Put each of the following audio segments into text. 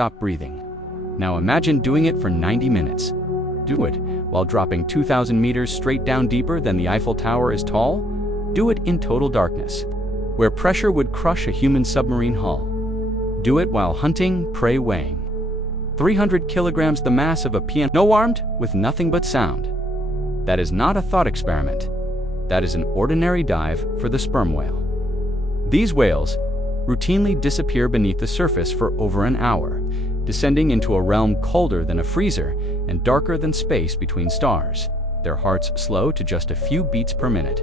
stop breathing. Now imagine doing it for 90 minutes. Do it while dropping 2,000 meters straight down deeper than the Eiffel Tower is tall. Do it in total darkness, where pressure would crush a human submarine hull. Do it while hunting prey weighing 300 kilograms, the mass of a piano, no armed, with nothing but sound. That is not a thought experiment. That is an ordinary dive for the sperm whale. These whales routinely disappear beneath the surface for over an hour, descending into a realm colder than a freezer and darker than space between stars. Their hearts slow to just a few beats per minute.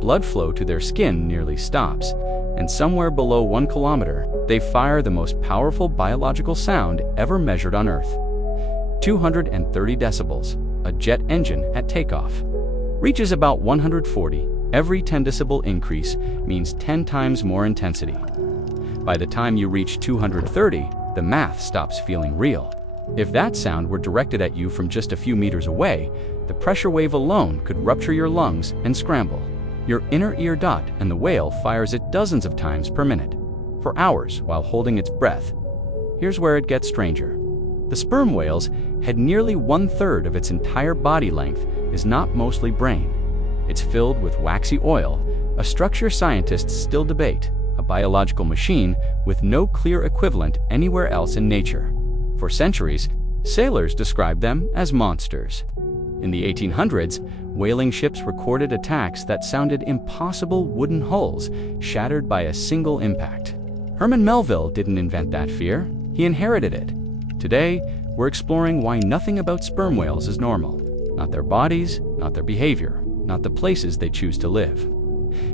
Blood flow to their skin nearly stops, and somewhere below 1 kilometer, they fire the most powerful biological sound ever measured on Earth. 230 decibels, a jet engine at takeoff. Reaches about 140. Every 10 decibel increase means 10 times more intensity. By the time you reach 230, the math stops feeling real. If that sound were directed at you from just a few meters away, the pressure wave alone could rupture your lungs and scramble your inner ear dot, and the whale fires it dozens of times per minute, for hours while holding its breath. Here's where it gets stranger. The sperm whale's head, nearly 1/3 of its entire body length, is not mostly brain. It's filled with waxy oil, a structure scientists still debate, a biological machine with no clear equivalent anywhere else in nature. For centuries, sailors described them as monsters. In the 1800s, whaling ships recorded attacks that sounded impossible, wooden hulls shattered by a single impact. Herman Melville didn't invent that fear, he inherited it. Today, we're exploring why nothing about sperm whales is normal. Not their bodies, not their behavior, not the places they choose to live,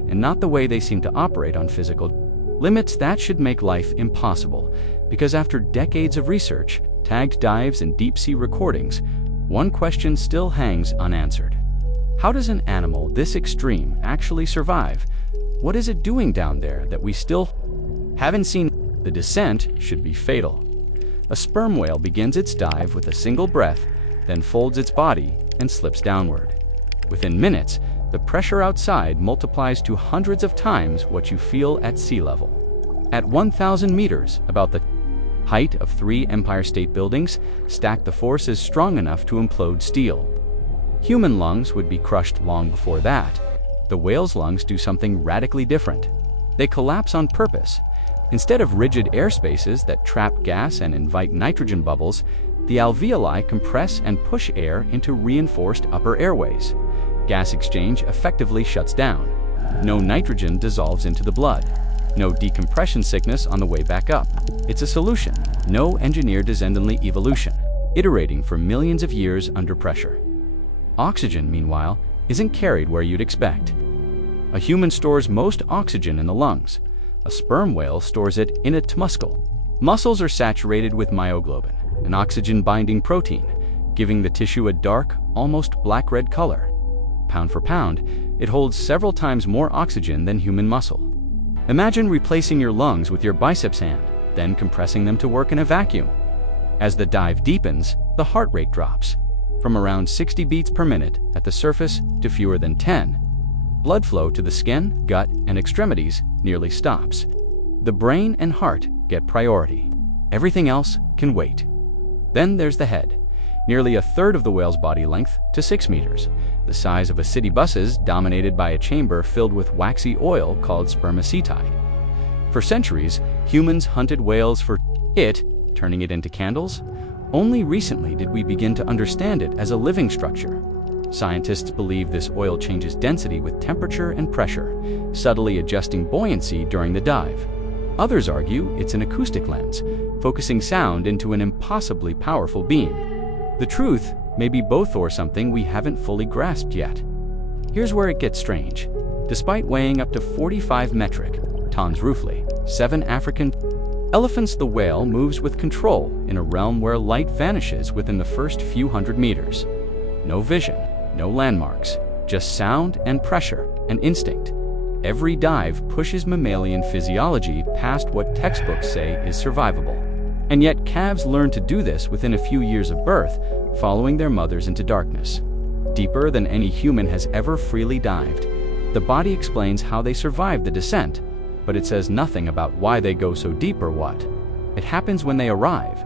and not the way they seem to operate on physical limits that should make life impossible. Because after decades of research, tagged dives, and deep-sea recordings, one question still hangs unanswered. How does an animal this extreme actually survive? What is it doing down there that we still haven't seen? The descent should be fatal. A sperm whale begins its dive with a single breath, then folds its body and slips downward. Within minutes, the pressure outside multiplies to hundreds of times what you feel at sea level. At 1,000 meters, about the height of 3 Empire State Buildings, stacked, the force is strong enough to implode steel. Human lungs would be crushed long before that. The whale's lungs do something radically different. They collapse on purpose. Instead of rigid air spaces that trap gas and invite nitrogen bubbles, the alveoli compress and push air into reinforced upper airways. Gas exchange effectively shuts down. No nitrogen dissolves into the blood. No decompression sickness on the way back up. It's a solution. No engineered descendantly evolution, iterating for millions of years under pressure. Oxygen, meanwhile, isn't carried where you'd expect. A human stores most oxygen in the lungs. A sperm whale stores it in its muscle. Muscles are saturated with myoglobin, an oxygen-binding protein, giving the tissue a dark, almost black-red color. Pound for pound, it holds several times more oxygen than human muscle. Imagine replacing your lungs with your biceps hand, then compressing them to work in a vacuum. As the dive deepens, the heart rate drops from around 60 beats per minute at the surface to fewer than 10. Blood flow to the skin, gut, and extremities nearly stops. The brain and heart get priority. Everything else can wait. Then there's the head, nearly 1/3 of the whale's body length to 6 meters, the size of a city bus's, dominated by a chamber filled with waxy oil called spermaceti. For centuries, humans hunted whales for it, turning it into candles. Only recently did we begin to understand it as a living structure. Scientists believe this oil changes density with temperature and pressure, subtly adjusting buoyancy during the dive. Others argue it's an acoustic lens, focusing sound into an impossibly powerful beam. The truth may be both, or something we haven't fully grasped yet. Here's where it gets strange. Despite weighing up to 45 metric tons roughly, 7 African elephants, the whale moves with control in a realm where light vanishes within the first few hundred meters. No vision, no landmarks, just sound and pressure and instinct. Every dive pushes mammalian physiology past what textbooks say is survivable. And yet calves learn to do this within a few years of birth, following their mothers into darkness. Deeper than any human has ever freely dived. The body explains how they survive the descent, but it says nothing about why they go so deep or what. It happens when they arrive.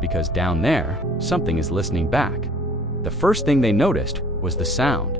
because down there, something is listening back. The first thing they noticed was the sound.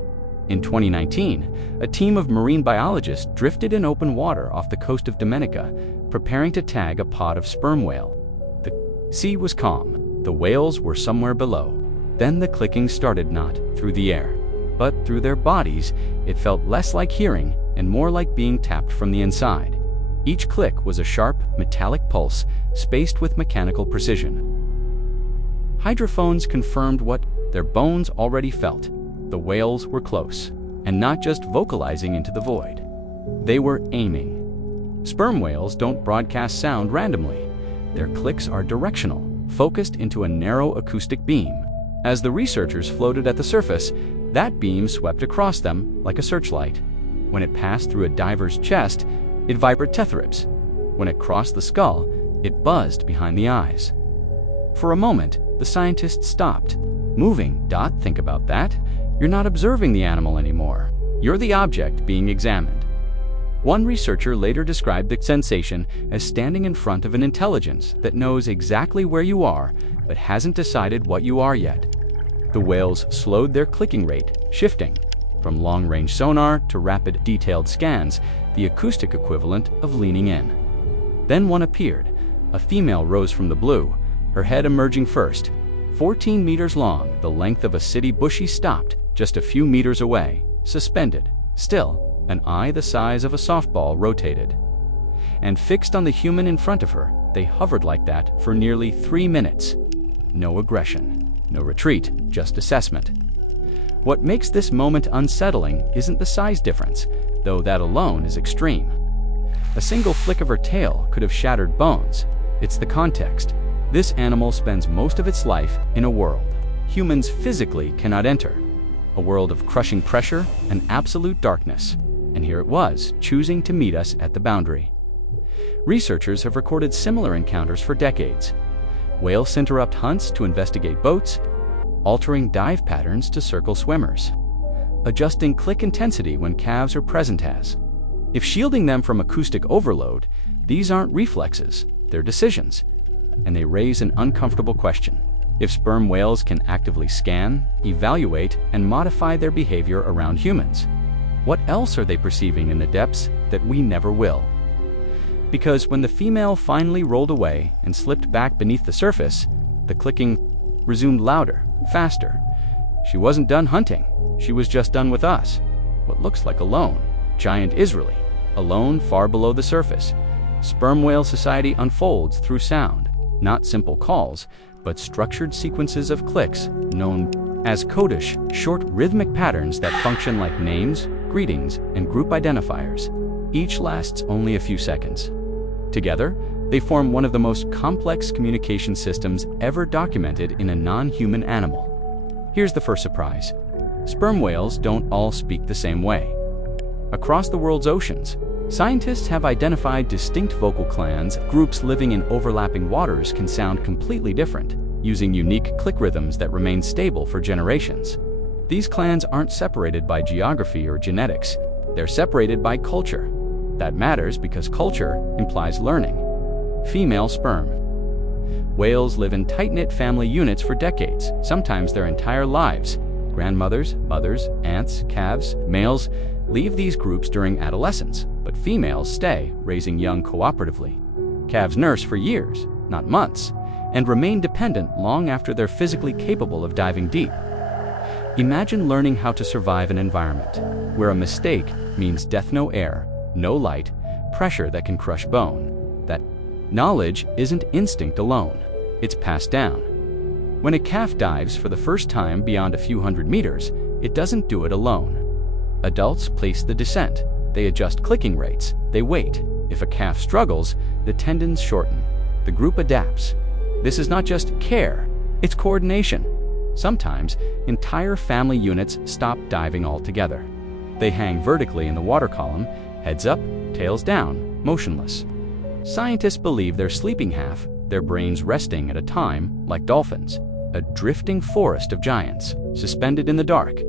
In 2019, a team of marine biologists drifted in open water off the coast of Dominica, preparing to tag a pod of sperm whale. The sea was calm. The whales were somewhere below. Then the clicking started, not through the air, but through their bodies. It felt less like hearing and more like being tapped from the inside. Each click was a sharp, metallic pulse, spaced with mechanical precision. Hydrophones confirmed what their bones already felt. The whales were close, and not just vocalizing into the void. They were aiming. Sperm whales don't broadcast sound randomly. Their clicks are directional, focused into a narrow acoustic beam. As the researchers floated at the surface, that beam swept across them like a searchlight. When it passed through a diver's chest, it vibrated tethribs. When it crossed the skull, it buzzed behind the eyes. For a moment, the scientists stopped. Moving. Think about that. You're not observing the animal anymore. You're the object being examined. One researcher later described the sensation as standing in front of an intelligence that knows exactly where you are, but hasn't decided what you are yet. The whales slowed their clicking rate, shifting from long-range sonar to rapid, detailed scans, the acoustic equivalent of leaning in. Then one appeared. A female rose from the blue, her head emerging first. 14 meters long, the length of a city, bushy, stopped just a few meters away, suspended. Still, an eye the size of a softball rotated. And fixed on the human in front of her, they hovered like that for nearly 3 minutes. No aggression, no retreat, just assessment. What makes this moment unsettling isn't the size difference, though that alone is extreme. A single flick of her tail could have shattered bones. It's the context. This animal spends most of its life in a world humans physically cannot enter. A world of crushing pressure and absolute darkness. And here it was, choosing to meet us at the boundary. Researchers have recorded similar encounters for decades. Whales interrupt hunts to investigate boats, altering dive patterns to circle swimmers, adjusting click intensity when calves are present as. If shielding them from acoustic overload, these aren't reflexes, they're decisions. And they raise an uncomfortable question. If sperm whales can actively scan, evaluate, and modify their behavior around humans, what else are they perceiving in the depths that we never will? Because when the female finally rolled away and slipped back beneath the surface, the clicking resumed louder, faster. She wasn't done hunting. She was just done with us. What looks like alone. Giant Israeli, alone far below the surface. Sperm whale society unfolds through sound, not simple calls, but structured sequences of clicks known as codish, short rhythmic patterns that function like names, greetings, and group identifiers. Each lasts only a few seconds. Together, they form one of the most complex communication systems ever documented in a non-human animal. Here's the first surprise. Sperm whales don't all speak the same way. Across the world's oceans, scientists have identified distinct vocal clans. Groups living in overlapping waters can sound completely different, using unique click rhythms that remain stable for generations. These clans aren't separated by geography or genetics. They're separated by culture. That matters because culture implies learning. Female sperm. Whales live in tight-knit family units for decades, sometimes their entire lives. Grandmothers, mothers, aunts, calves, males leave these groups during adolescence, but females stay, raising young cooperatively. Calves nurse for years, not months, and remain dependent long after they're physically capable of diving deep. Imagine learning how to survive an environment where a mistake means death, no air, no light, pressure that can crush bone. That knowledge isn't instinct alone, it's passed down. When a calf dives for the first time beyond a few hundred meters, it doesn't do it alone. Adults place the descent, they adjust clicking rates, they wait. If a calf struggles, the tendons shorten. The group adapts. This is not just care, it's coordination. Sometimes, entire family units stop diving altogether. They hang vertically in the water column, heads up, tails down, motionless. Scientists believe they're sleeping half, their brains resting at a time, like dolphins, a drifting forest of giants, suspended in the dark.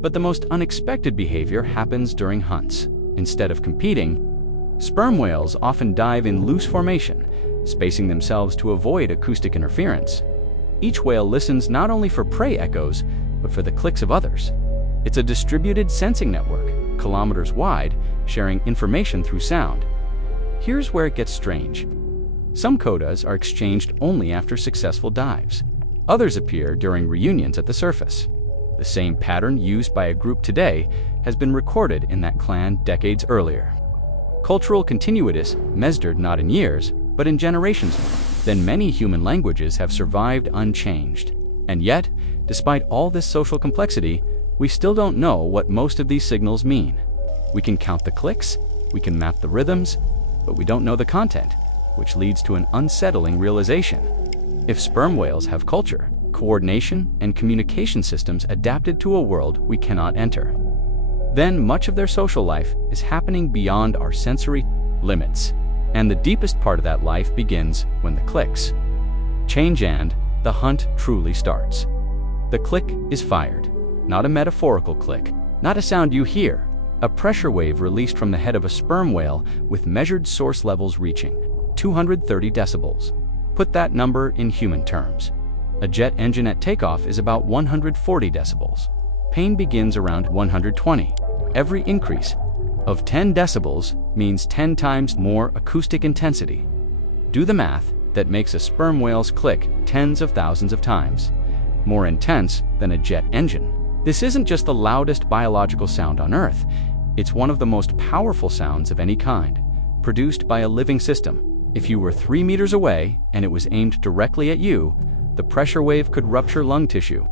But the most unexpected behavior happens during hunts. Instead of competing, sperm whales often dive in loose formation, spacing themselves to avoid acoustic interference. Each whale listens not only for prey echoes, but for the clicks of others. It's a distributed sensing network, kilometers wide, sharing information through sound. Here's where it gets strange. Some codas are exchanged only after successful dives. Others appear during reunions at the surface. The same pattern used by a group today has been recorded in that clan decades earlier. Cultural continuities measured not in years, but in generations. Then many human languages have survived unchanged. And yet, despite all this social complexity, we still don't know what most of these signals mean. We can count the clicks, we can map the rhythms, but we don't know the content, which leads to an unsettling realization. If sperm whales have culture, coordination, and communication systems adapted to a world we cannot enter, then much of their social life is happening beyond our sensory limits. And the deepest part of that life begins when the clicks change and the hunt truly starts. The click is fired, not a metaphorical click, not a sound you hear, a pressure wave released from the head of a sperm whale with measured source levels reaching 230 decibels. Put that number in human terms. A jet engine at takeoff is about 140 decibels. Pain begins around 120. Every increase of 10 decibels means 10 times more acoustic intensity. Do the math. That makes a sperm whale's click tens of thousands of times more intense than a jet engine. This isn't just the loudest biological sound on Earth. It's one of the most powerful sounds of any kind, produced by a living system. If you were 3 meters away and it was aimed directly at you, the pressure wave could rupture lung tissue,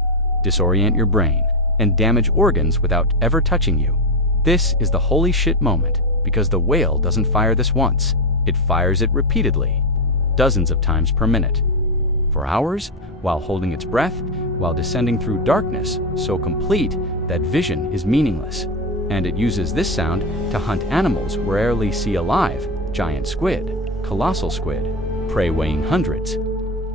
disorient your brain, and damage organs without ever touching you. This is the holy shit moment, because the whale doesn't fire this once. It fires it repeatedly, dozens of times per minute. For hours, while holding its breath, while descending through darkness so complete that vision is meaningless. And it uses this sound to hunt animals we rarely see alive: giant squid, colossal squid, prey weighing hundreds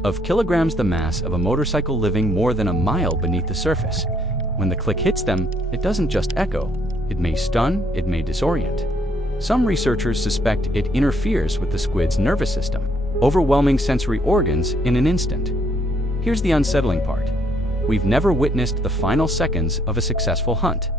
of kilograms, the mass of a motorcycle living more than a mile beneath the surface. When the click hits them, it doesn't just echo. It may stun, it may disorient. Some researchers suspect it interferes with the squid's nervous system, overwhelming sensory organs in an instant. Here's the unsettling part. We've never witnessed the final seconds of a successful hunt.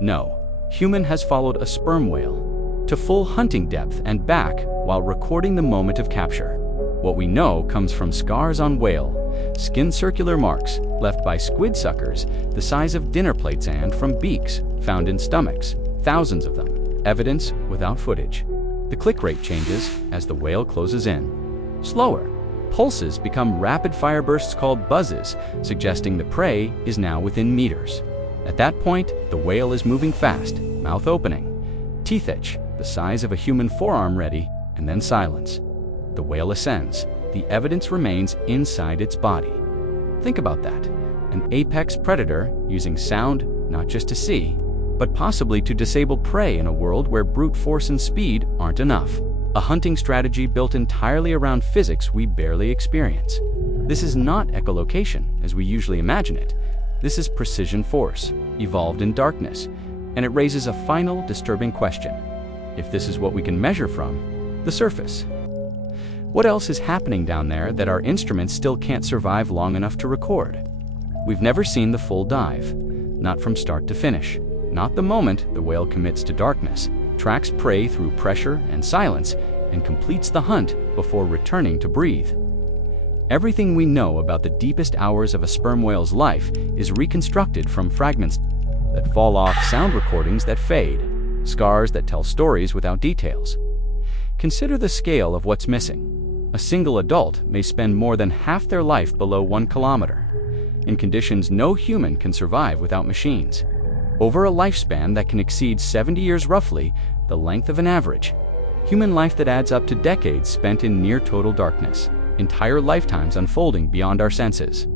No, human has followed a sperm whale to full hunting depth and back while recording the moment of capture. What we know comes from scars on whale, skin circular marks left by squid suckers the size of dinner plates, and from beaks found in stomachs, thousands of them. Evidence without footage. The click rate changes as the whale closes in. Slower. Pulses become rapid fire bursts called buzzes, suggesting the prey is now within meters. At that point, the whale is moving fast, mouth opening, teeth itch, the size of a human forearm ready, and then silence. The whale ascends. The evidence remains inside its body. Think about that. An apex predator using sound not just to see, but possibly to disable prey in a world where brute force and speed aren't enough. A hunting strategy built entirely around physics we barely experience. This is not echolocation as we usually imagine it. This is precision force, evolved in darkness, and it raises a final disturbing question. If this is what we can measure from the surface, what else is happening down there that our instruments still can't survive long enough to record? We've never seen the full dive, not from start to finish. Not the moment the whale commits to darkness, tracks prey through pressure and silence, and completes the hunt before returning to breathe. Everything we know about the deepest hours of a sperm whale's life is reconstructed from fragments that fall off, sound recordings that fade, scars that tell stories without details. Consider the scale of what's missing. A single adult may spend more than half their life below 1 kilometer, in conditions no human can survive without machines. Over a lifespan that can exceed 70 years, roughly the length of an average human life, that adds up to decades spent in near total darkness, entire lifetimes unfolding beyond our senses.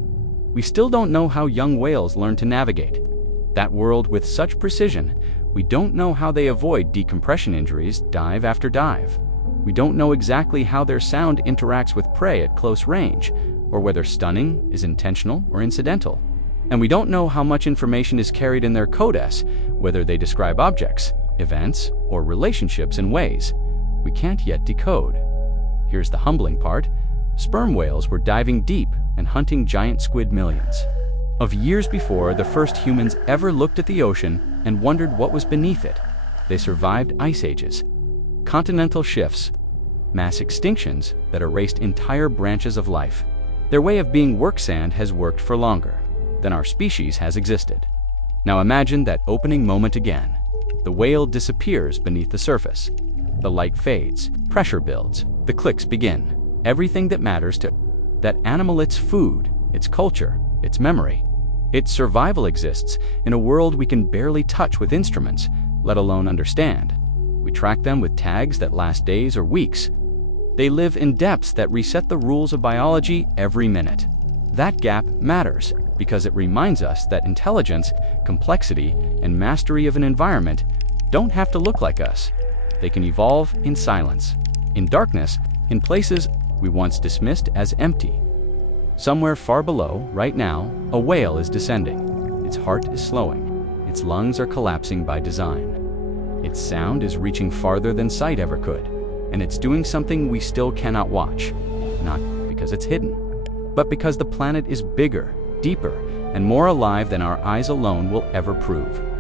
We still don't know how young whales learn to navigate that world with such precision. We don't know how they avoid decompression injuries dive after dive. We don't know exactly how their sound interacts with prey at close range, or whether stunning is intentional or incidental. And we don't know how much information is carried in their codes, whether they describe objects, events, or relationships in ways we can't yet decode. Here's the humbling part. Sperm whales were diving deep and hunting giant squid millions of years before the first humans ever looked at the ocean and wondered what was beneath it. They survived ice ages, continental shifts, mass extinctions that erased entire branches of life. Their way of being work sand has worked for longer than our species has existed. Now imagine that opening moment again. The whale disappears beneath the surface. The light fades, pressure builds, the clicks begin. Everything that matters to that animal, its food, its culture, its memory, its survival exists in a world we can barely touch with instruments, let alone understand. We track them with tags that last days or weeks. They live in depths that reset the rules of biology every minute. That gap matters because it reminds us that intelligence, complexity, and mastery of an environment don't have to look like us. They can evolve in silence, in darkness, in places we once dismissed as empty. Somewhere far below, right now, a whale is descending. Its heart is slowing. Its lungs are collapsing by design. Its sound is reaching farther than sight ever could. And it's doing something we still cannot watch. Not because it's hidden, but because the planet is bigger, deeper, and more alive than our eyes alone will ever prove.